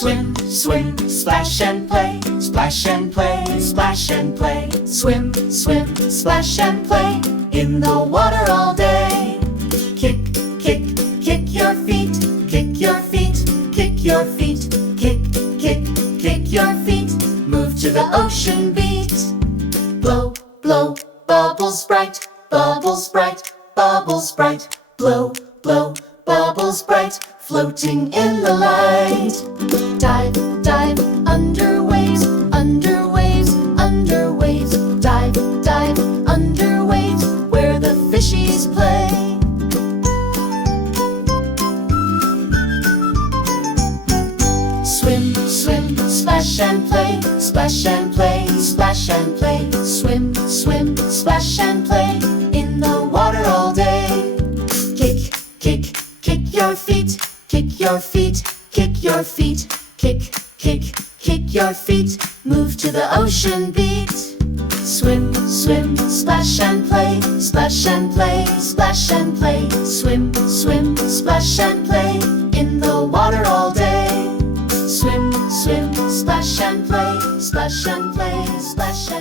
Swim, swim, splash and play, splash and play, splash and play. Swim, swim, splash and play in the water all day. Kick, kick, kick your feet, kick your feet, kick your feet, kick, kick, kick your feet. Move to the ocean beat. Blow, blow, bubbles bright, bubbles bright, bubbles bright. Blow, blow, bubbles bright, floating in the light. Dive, dive, under waves, under waves, under waves. Dive, dive, under waves, where the fishies play. Swim, swim, splash and play, splash and play, splash and play. Swim, swim, splash and play in the water all day. Kick, kick, kick your feet, kick your feet, kick your feet, kick, kick, kick your feet. Move to the ocean beat. Swim, swim, splash and play, splash and play, splash and play. Swim, swim, splash and play in the water all day. Swim, swim, splash and play, splash and play, splash and play.